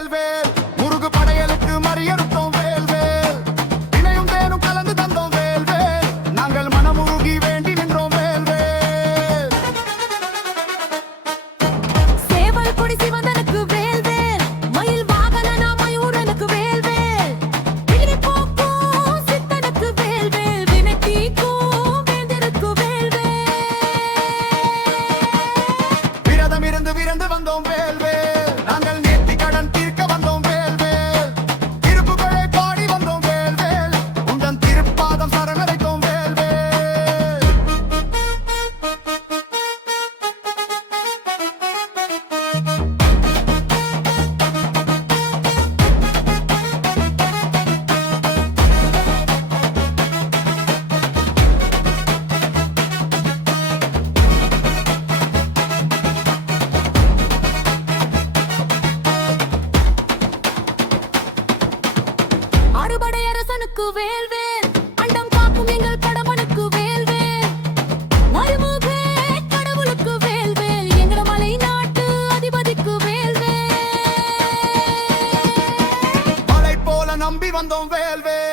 வேல் வேல் முருகு படையலுக்கு மறியறுத்தோம் வேல் வேல் இணையும் தேனும் கலந்து தந்தோம் வேல் வேல் நாங்கள் மனமுருகி வேண்டி நின்றோம் வேல் வேல் சேவல் கொடி சிவந்தனுக்கு வேல் வேல் மயில் வாகனனா மயூரனுக்கு வேல் வேல் வினை போக்கும் சித்தனுக்கு வேல் வேல் வினை தீர்க்கும் வேந்தனுக்கு வேல் வேல் விரதம் இருந்து விரந்து வந்தோம் வேல் வேல் நாங்கள் நேர்த்தி கடன் தீர்க்க வந்தோம் வேல் வேல் திருப்புகழை பாடி வந்தோம் வேல் வேல் உந்தன் திருப்பாதம் சரணடைத்தோம் வேல் வேல் அறுபடை அரசனுக்கு வேல் வேல் அண்டம் காக்கும் எங்கள் கடம்பனுக்கு வேல் வேல் மருமுக கடவுளுக்கு வேல் வேல் எங்கள் மலை நாட்டு அதிபதிக்கு வேல் வேல் மலை போல நம்பி வந்தோம் வேல் வேல்